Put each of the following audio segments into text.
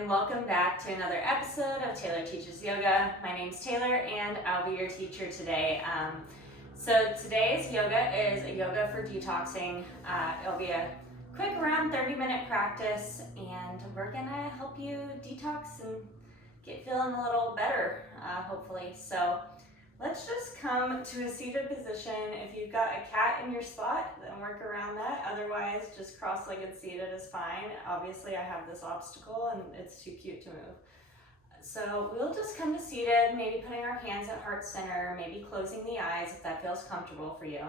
and welcome back to another episode of Taylor Teaches Yoga. My name's Taylor and I'll be your teacher today. So today's yoga is a yoga for detoxing. It'll be a quick around 30-minute practice and we're gonna help you detox and get feeling a little better, hopefully. So let's just come to a seated position. If you've got a cat in your spot, then work around that. Otherwise, just cross-legged seated is fine. Obviously, I have this obstacle and it's too cute to move. So we'll just come to seated, maybe putting our hands at heart center, maybe closing the eyes if that feels comfortable for you.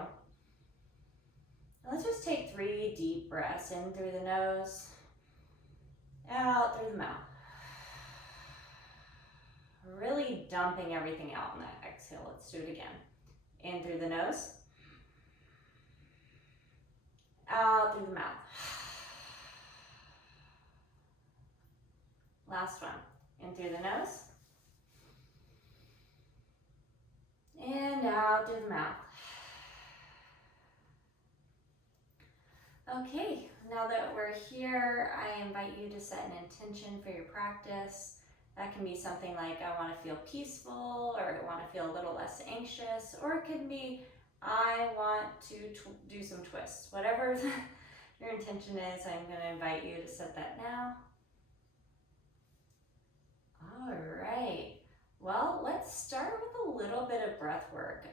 Let's just take 3 deep breaths in through the nose, out through the mouth. Really dumping everything out in that exhale. Let's do it again. In through the nose, out through the mouth. Last one. In through the nose, and out through the mouth. Okay, now that we're here, I invite you to set an intention for your practice. That can be something like, I want to feel peaceful, or I want to feel a little less anxious, or it could be, I want to do some twists. Whatever your intention is, I'm going to invite you to set that now. All right, well, let's start with a little bit of breath work.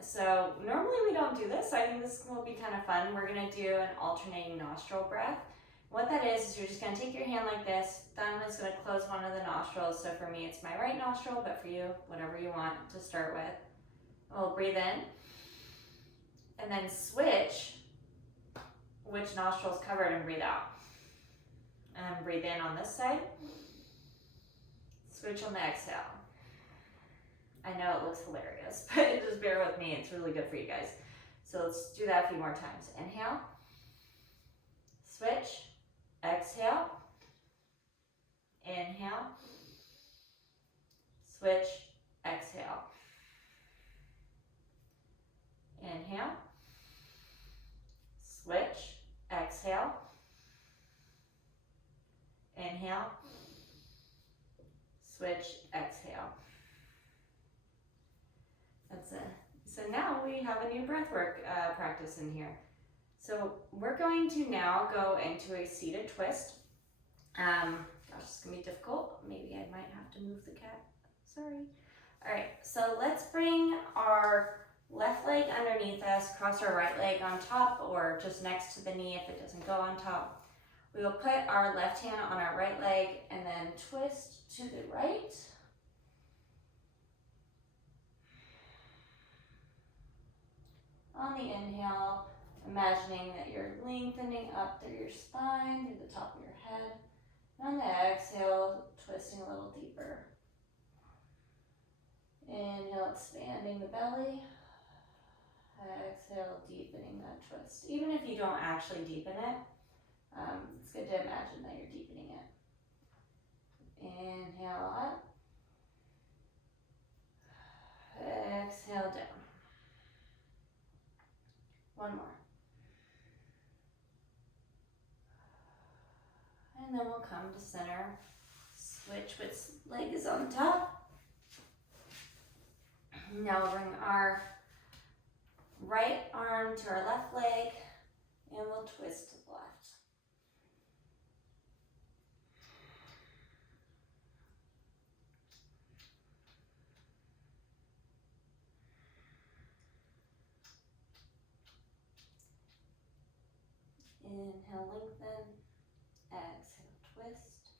So normally we don't do this. I think this will be kind of fun. We're going to do an alternating nostril breath. What that is you're just going to take your hand like this. Thumb is going to close one of the nostrils. So for me, it's my right nostril, but for you, whatever you want to start with. We'll breathe in and then switch which nostril is covered and breathe out. And breathe in on this side. Switch on the exhale. I know it looks hilarious, but just bear with me. It's really good for you guys. So let's do that a few more times. Inhale. Switch. Exhale, inhale, switch, exhale, inhale, switch, exhale, inhale, switch, exhale. That's it. So now we have a new breathwork practice in here. So we're going to now go into a seated twist. Gosh, it's gonna be difficult. Maybe I might have to move the cat. Sorry. All right, so let's bring our left leg underneath us, cross our right leg on top or just next to the knee if it doesn't go on top. We will put our left hand on our right leg and then twist to the right. On the inhale, imagining that you're lengthening up through your spine, through the top of your head. And on the exhale, twisting a little deeper. Inhale, expanding the belly. Exhale, deepening that twist. Even if you don't actually deepen it, it's good to imagine that you're deepening it. Inhale up. Exhale down. One more. And then we'll come to center, switch which leg is on top. Now we'll bring our right arm to our left leg and we'll twist to the left. Inhale, lengthen. Exhale, twist.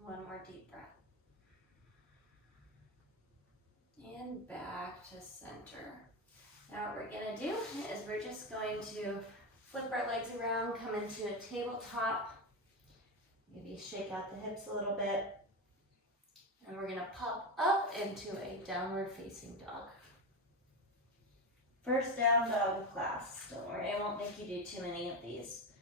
One more deep breath. And back to center. Now what we're going to do is we're just going to flip our legs around, come into a tabletop. Maybe shake out the hips a little bit. And we're going to pop up into a downward facing dog. First down dog class. Don't worry, I won't make you do too many of these.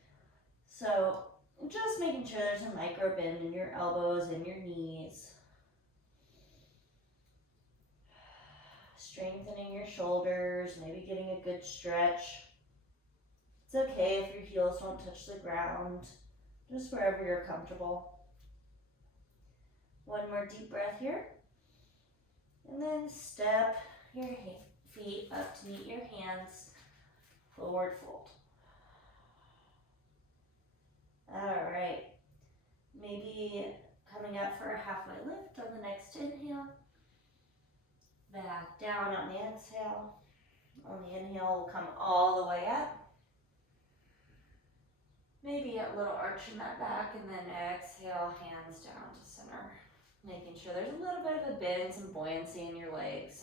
So just making sure there's a micro bend in your elbows and your knees. Strengthening your shoulders, maybe getting a good stretch. It's okay if your heels don't touch the ground, just wherever you're comfortable. One more deep breath here. And then step your feet up to meet your hands, forward fold. All right, maybe coming up for a halfway lift on the next inhale. Back down on the exhale. On the inhale, we'll come all the way up. Maybe a little arch in that back, and then exhale, hands down to center. Making sure there's a little bit of a bend, some buoyancy in your legs.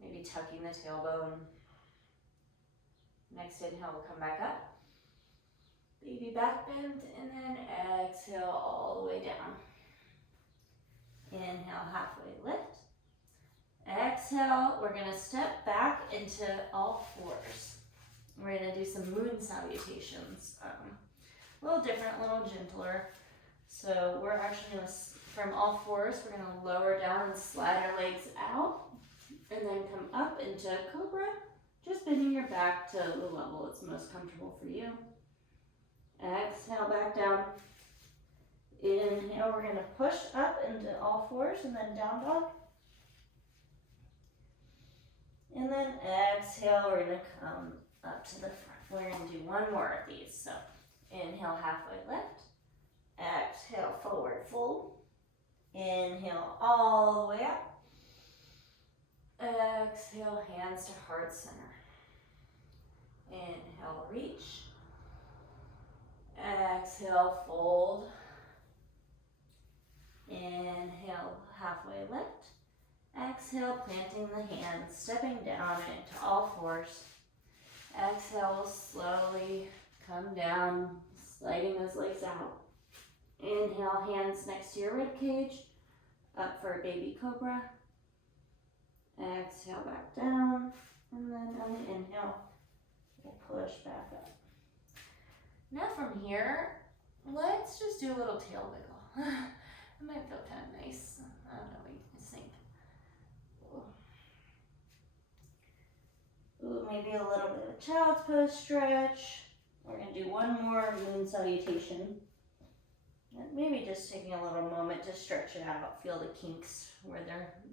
Maybe tucking the tailbone. Next inhale, we'll come back up. Baby back bend, and then exhale all the way down. Inhale, halfway lift. Exhale, we're gonna step back into all fours. We're gonna do some moon salutations. A little different, a little gentler. So we're actually gonna, from all fours, we're gonna lower down and slide our legs out, and then come up into cobra, just bending your back to the level that's most comfortable for you. Exhale, back down. Inhale, we're gonna push up into all fours and then down dog. And then exhale, we're gonna come up to the front. We're gonna do one more of these. So inhale, halfway lift. Exhale, forward fold. Inhale, all the way up. Exhale, hands to heart center. Inhale, reach. Exhale, fold. Inhale, halfway lift. Exhale, planting the hands, stepping down into all fours. Exhale, slowly come down, sliding those legs out. Inhale, hands next to your rib cage, up for a baby cobra. Exhale, back down, and then on the inhale, we'll push back up. Now from here, let's just do a little tail wiggle. It might feel kind of nice. I don't know what you think. Ooh, maybe a little bit of a child's pose stretch. We're gonna do one more moon salutation. And maybe just taking a little moment to stretch it out, feel the kinks where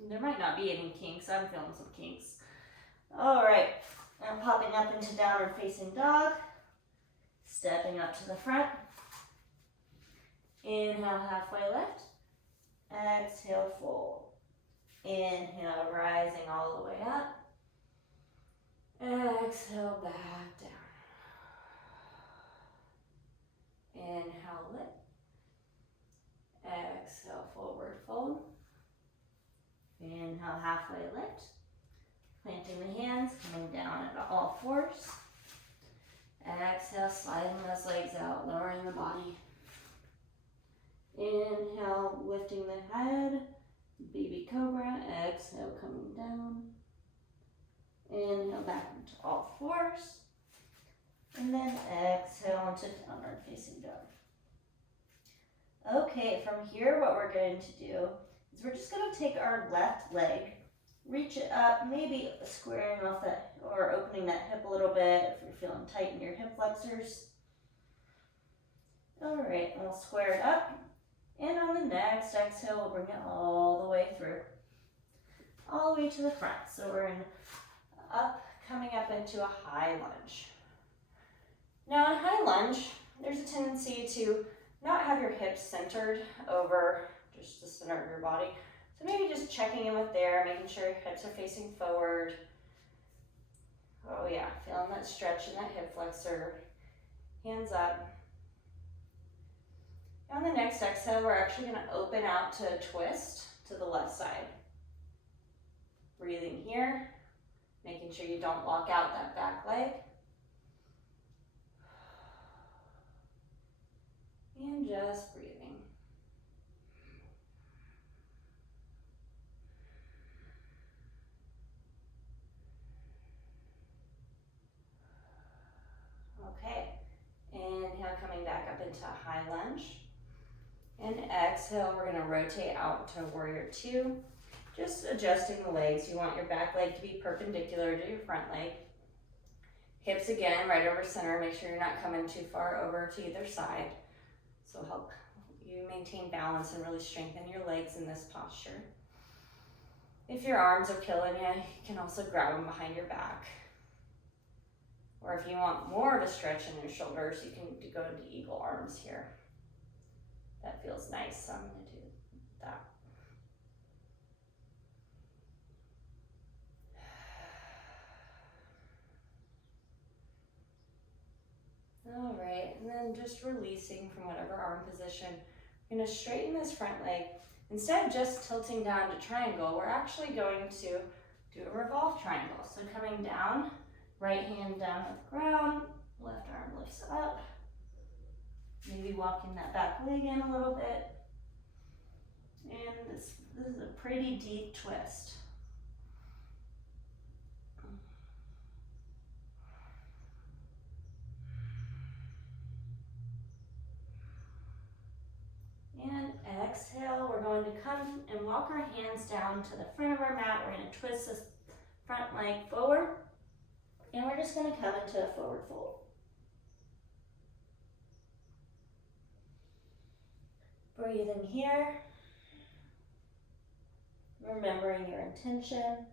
there might not be any kinks. I'm feeling some kinks. All right, I'm popping up into downward facing dog. Stepping up to the front. Inhale, halfway lift. Exhale, fold. Inhale, rising all the way up. Exhale, back down. Inhale, lift. Exhale, forward fold. Inhale, halfway lift. Planting the hands, coming down into all fours. Exhale, sliding those legs out, lowering the body. Inhale, lifting the head, baby cobra. Exhale, coming down. Inhale, back into all fours. And then exhale into downward facing dog. Okay, from here what we're going to do is we're just going to take our left leg, reach it up, maybe squaring off that or opening that hip a little bit if you're feeling tight in your hip flexors. All right, and we'll square it up. And on the next exhale, we'll bring it all the way through, all the way to the front. So we're coming up into a high lunge. Now in high lunge, there's a tendency to not have your hips centered over just the center of your body. So maybe just checking in with there, making sure your hips are facing forward. Oh yeah, feeling that stretch in that hip flexor. Hands up. On the next exhale, we're actually going to open out to a twist to the left side. Breathing here, making sure you don't lock out that back leg. And just breathing. Okay, inhale, coming back up into a high lunge. And exhale, we're gonna rotate out to warrior two. Just adjusting the legs. You want your back leg to be perpendicular to your front leg. Hips again, right over center. Make sure you're not coming too far over to either side. So help you maintain balance and really strengthen your legs in this posture. If your arms are killing you, you can also grab them behind your back. Or if you want more of a stretch in your shoulders, you can go into eagle arms here. That feels nice, so I'm going to do that. All right, and then just releasing from whatever arm position. I'm going to straighten this front leg. Instead of just tilting down to triangle, we're actually going to do a revolve triangle. So coming down, right hand down at the ground, left arm lifts up. Maybe walking that back leg in a little bit. And this is a pretty deep twist. And exhale, we're going to come and walk our hands down to the front of our mat. We're going to twist this front leg forward. And we're just going to come into a forward fold. Breathe in here. Remembering your intention.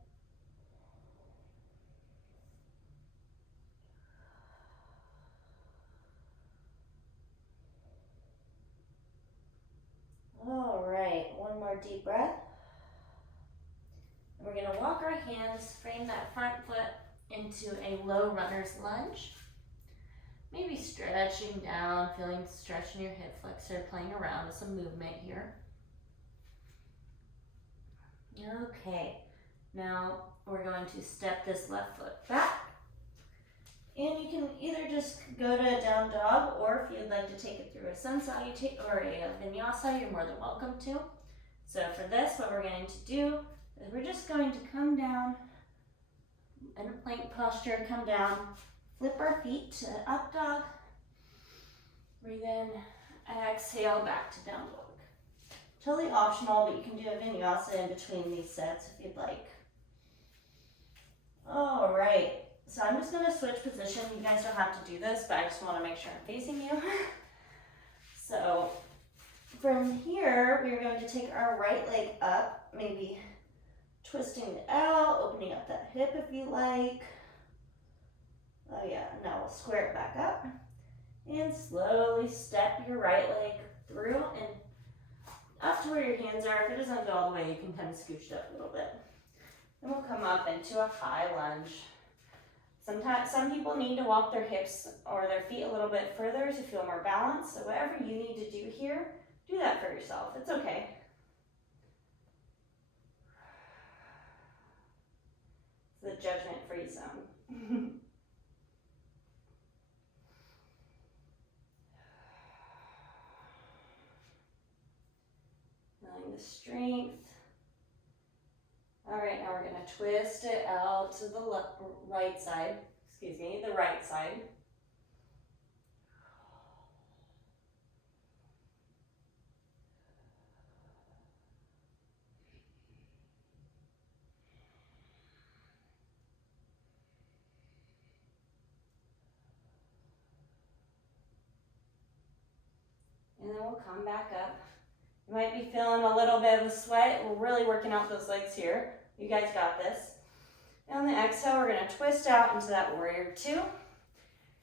All right, one more deep breath. And we're going to walk our hands, frame that front foot into a low runner's lunge. Maybe stretching down, feeling stretch in your hip flexor, playing around with some movement here. Okay, now we're going to step this left foot back. And you can either just go to a down dog, or if you'd like to take it through a sun salutation or a vinyasa, you're more than welcome to. So for this, what we're going to do is we're just going to come down in a plank posture, come down, flip our feet to up dog, breathe in, exhale back to down dog. Totally optional, but you can do a vinyasa in between these sets if you'd like. All right. So I'm just going to switch position. You guys don't have to do this, but I just want to make sure I'm facing you. So from here, we're going to take our right leg up, maybe twisting it out, opening up that hip if you like. Oh yeah, now we'll square it back up. And slowly step your right leg through and up to where your hands are. If it doesn't go all the way, you can kind of scooch it up a little bit. Then we'll come up into a high lunge. Sometimes some people need to walk their hips or their feet a little bit further to feel more balanced. So whatever you need to do here, do that for yourself. It's okay. It's the judgment-free zone. Feeling the strength. All right, now we're going to twist it out to the right side. The right side. And then we'll come back up. You might be feeling a little bit of a sweat. We're really working out those legs here. You guys got this. And on the exhale, we're going to twist out into that warrior two.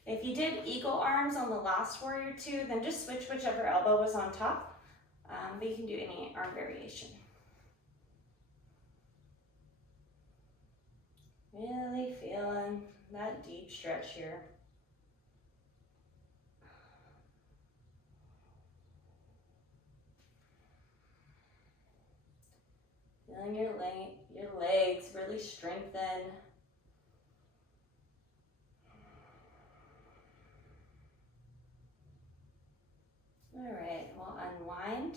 If you did eagle arms on the last warrior two, then just switch whichever elbow was on top. But you can do any arm variation. Really feeling that deep stretch here. Feeling your legs really strengthen. All right, we'll unwind,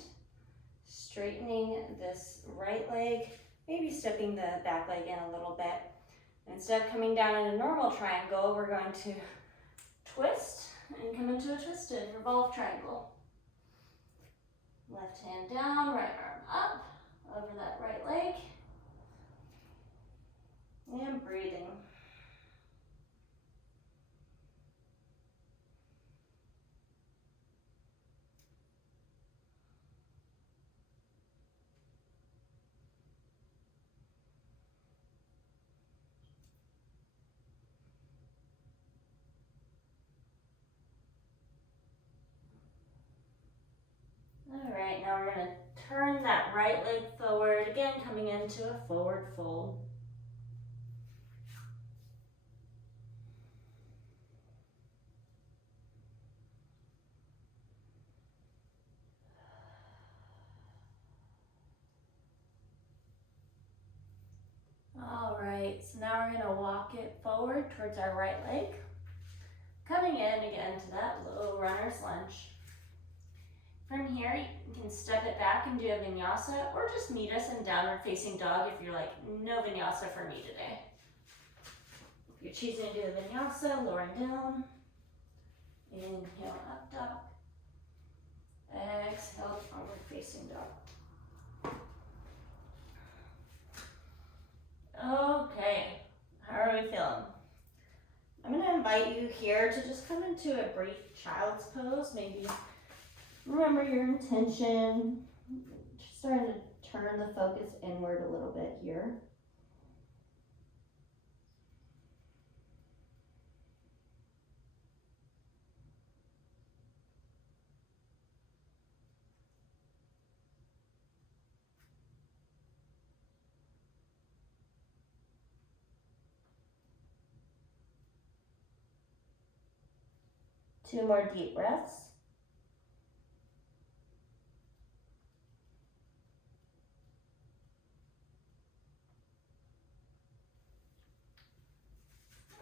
straightening this right leg, maybe stepping the back leg in a little bit. Instead of coming down in a normal triangle, we're going to twist and come into a twisted revolve triangle. Left hand down, right arm up, over that right leg. And breathing. right leg forward, again coming into a forward fold. All right, so now we're gonna walk it forward towards our right leg. Coming in again to that low runner's lunge. From here, you can step it back and do a vinyasa, or just meet us in downward facing dog if you're like, no vinyasa for me today. If you're choosing to do a vinyasa, lowering down. Inhale, up dog. Exhale, downward facing dog. Okay, how are we feeling? I'm going to invite you here to just come into a brief child's pose. Maybe remember your intention. Just starting to turn the focus inward a little bit here. Two more deep breaths.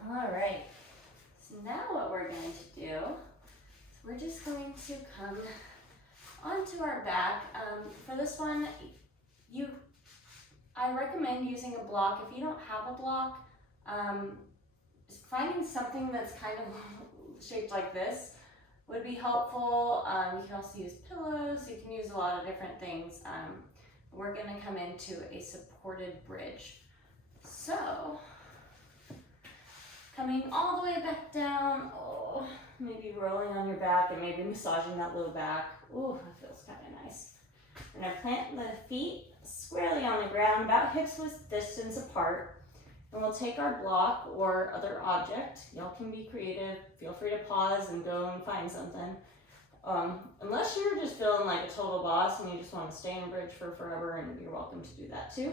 All right, so now what we're going to do is we're just going to come onto our back. For this one, I recommend using a block. If you don't have a block, finding something that's kind of shaped like this would be helpful. You can also use pillows. You can use a lot of different things. We're going to come into a supported bridge. So, coming all the way back down, maybe rolling on your back and maybe massaging that low back. Ooh, that feels kind of nice. We're going to plant the feet squarely on the ground, about hips width distance apart. And we'll take our block or other object. Y'all can be creative. Feel free to pause and go and find something. Unless you're just feeling like a total boss and you just want to stay in bridge for forever, and you're welcome to do that too.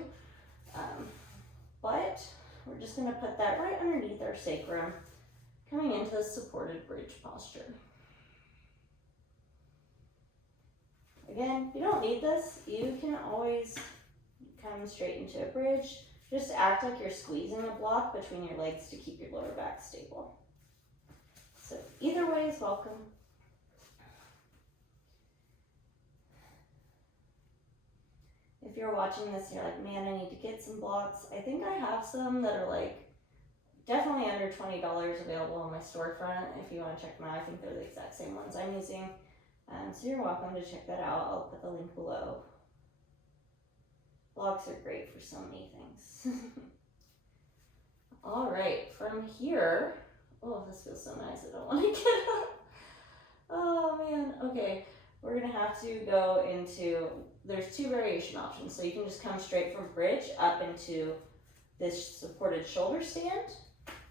But we're just going to put that right underneath our sacrum, coming into the supported bridge posture. Again, if you don't need this, you can always come straight into a bridge. Just act like you're squeezing a block between your legs to keep your lower back stable. So either way is welcome. If you're watching this and you're like, man, I need to get some blocks, I think I have some that are like definitely under $20 available on my storefront. If you want to check them out, I think they're the exact same ones I'm using. So you're welcome to check that out. I'll put the link below. Blocks are great for so many things. All right, from here, oh, this feels so nice. I don't want to get up. Oh man, okay. We're gonna have to go into, there's two variation options. So you can just come straight from bridge up into this supported shoulder stand,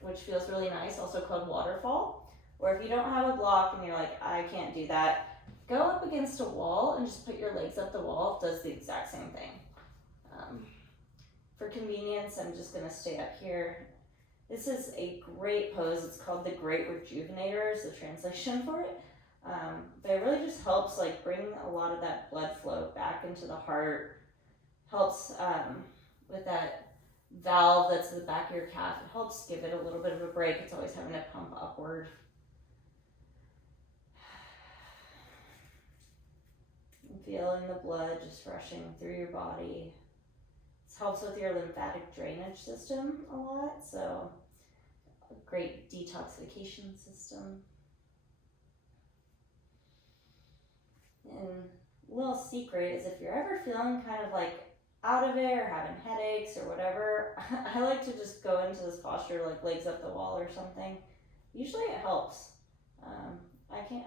which feels really nice, also called waterfall. Or if you don't have a block and you're like, I can't do that, go up against a wall and just put your legs up the wall. It does the exact same thing. For convenience, I'm just gonna stay up here. This is a great pose. It's called the Great Rejuvenator is the translation for it. But it really just helps like bring a lot of that blood flow back into the heart. Helps with that valve that's in the back of your calf. It helps give it a little bit of a break. It's always having to pump upward. And feeling the blood just rushing through your body. This helps with your lymphatic drainage system a lot, so a great detoxification system. And a little secret is if you're ever feeling kind of like out of it or having headaches or whatever, I like to just go into this posture like legs up the wall or something. Usually it helps. I'm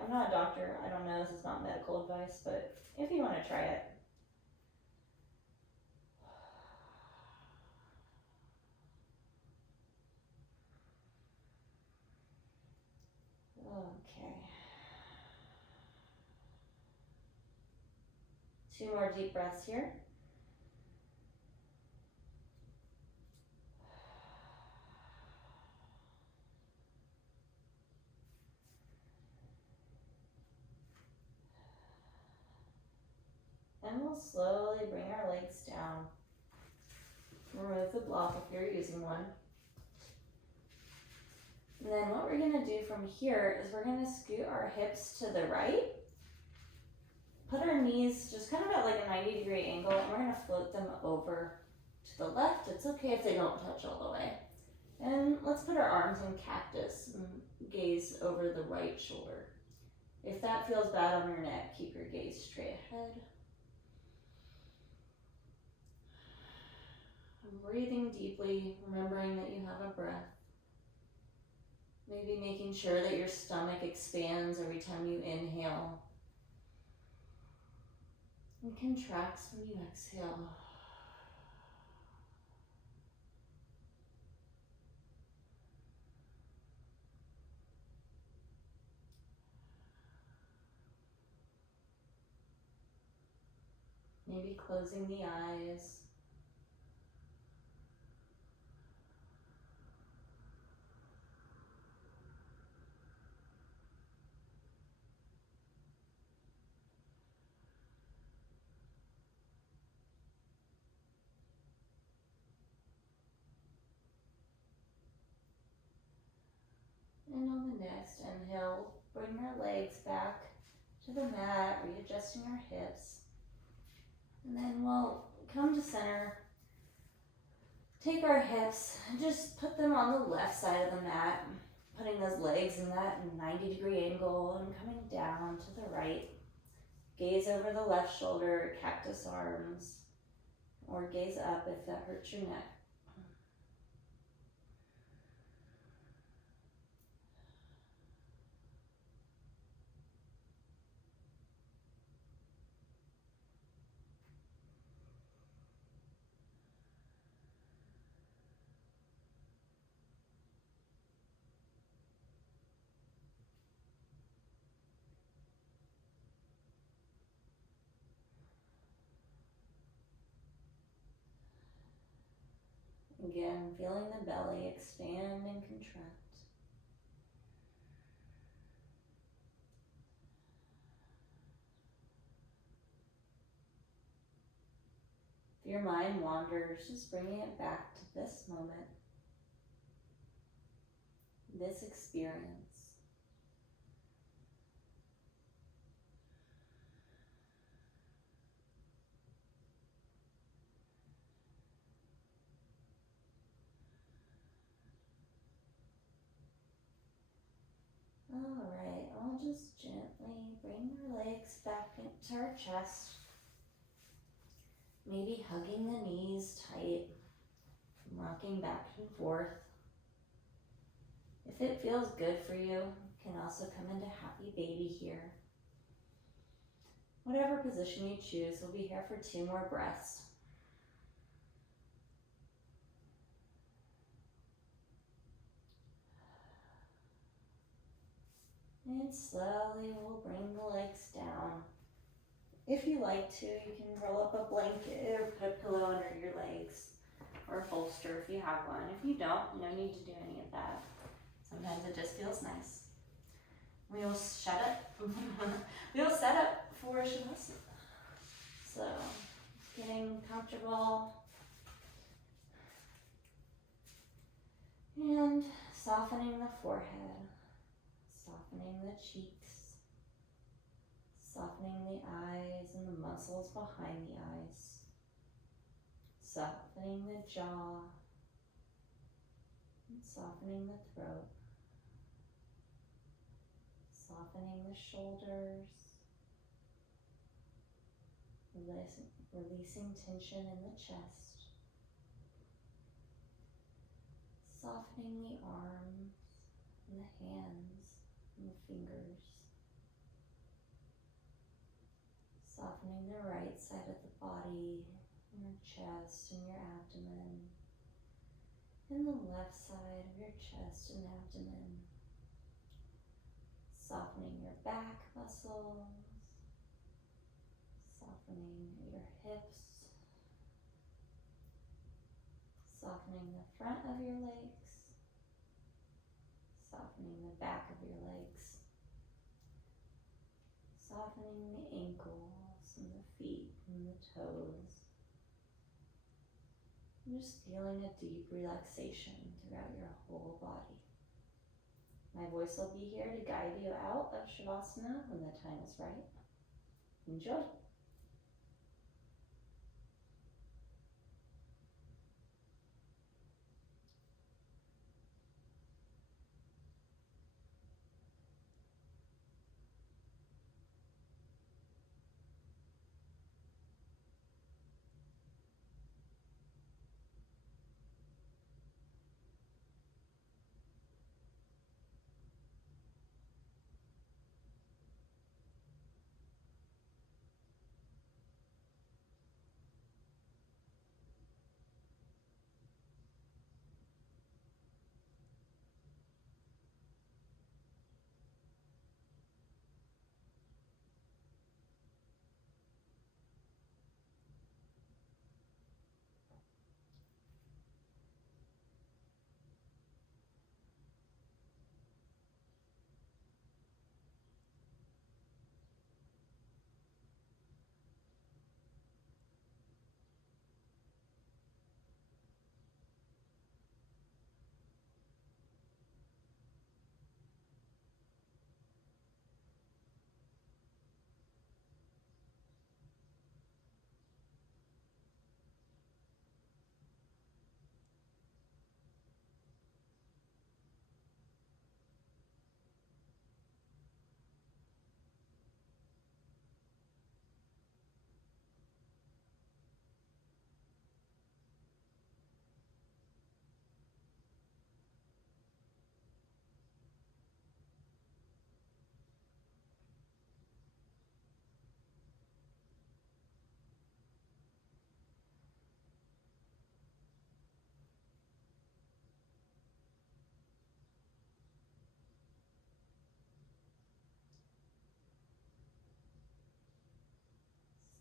not a doctor, I don't know, this is not medical advice, but if you want to try it. Okay. 2 more deep breaths here. And we'll slowly bring our legs down. Remove the block if you're using one. And then what we're gonna do from here is we're gonna scoot our hips to the right. Put our knees just kind of at like a 90-degree angle, and we're gonna float them over to the left. It's okay if they don't touch all the way. And let's put our arms in cactus and gaze over the right shoulder. If that feels bad on your neck, keep your gaze straight ahead. Breathing deeply, remembering that you have a breath. Maybe making sure that your stomach expands every time you inhale and contracts when you exhale. Maybe closing the eyes. And on the next inhale, bring our legs back to the mat, readjusting our hips. And then we'll come to center. Take our hips and just put them on the left side of the mat, putting those legs in that 90-degree angle and coming down to the right. Gaze over the left shoulder, cactus arms, or gaze up if that hurts your neck. Again, feeling the belly expand and contract. If your mind wanders, just bringing it back to this moment, this experience. All right, I'll just gently bring our legs back into our chest. Maybe hugging the knees tight, rocking back and forth. If it feels good for you, you can also come into happy baby here. Whatever position you choose, we'll be here for 2 more breaths. And slowly we'll bring the legs down. If you like to, you can roll up a blanket or put a pillow under your legs, or a bolster if you have one. If you don't, no need to do any of that. Sometimes it just feels nice. We'll set up for Shavasana. So, getting comfortable and softening the forehead, softening the cheeks, softening the eyes and the muscles behind the eyes, softening the jaw, and softening the throat, softening the shoulders, releasing tension in the chest, softening the arms and the hands and the fingers, softening the right side of the body, your chest and your abdomen, and the left side of your chest and abdomen, softening your back muscles, softening your hips, softening the front of your legs, softening the back of your legs, softening the ankles and the feet and from the toes. And just feeling a deep relaxation throughout your whole body. My voice will be here to guide you out of Shavasana when the time is right. Enjoy.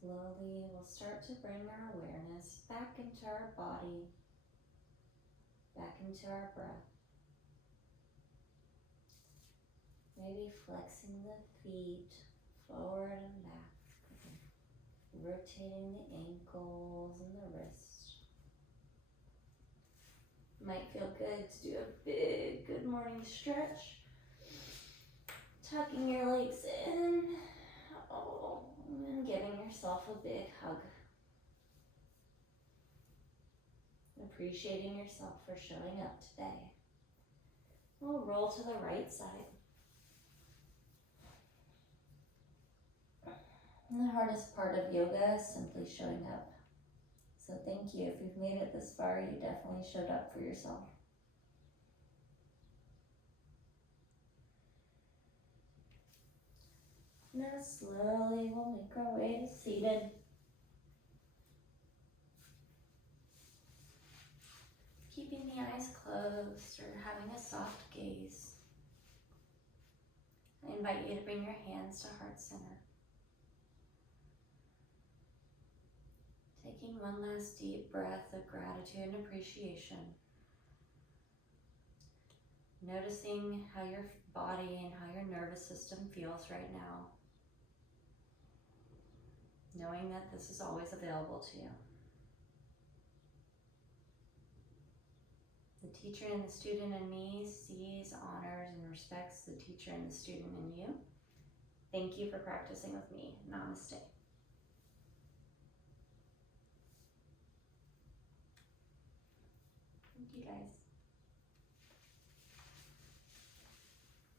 Slowly, we'll start to bring our awareness back into our body, back into our breath. Maybe flexing the feet forward and back, rotating the ankles and the wrists. Might feel good to do a big good morning stretch. Tucking your legs in. Oh, and giving yourself a big hug. Appreciating yourself for showing up today. We'll roll to the right side. And the hardest part of yoga is simply showing up. So thank you. If you've made it this far, you definitely showed up for yourself. Now slowly we'll make our way to seated. Keeping the eyes closed or having a soft gaze. I invite you to bring your hands to heart center. Taking one last deep breath of gratitude and appreciation. Noticing how your body and how your nervous system feels right now. Knowing that this is always available to you. The teacher and the student in me sees, honors, and respects the teacher and the student in you. Thank you for practicing with me. Namaste.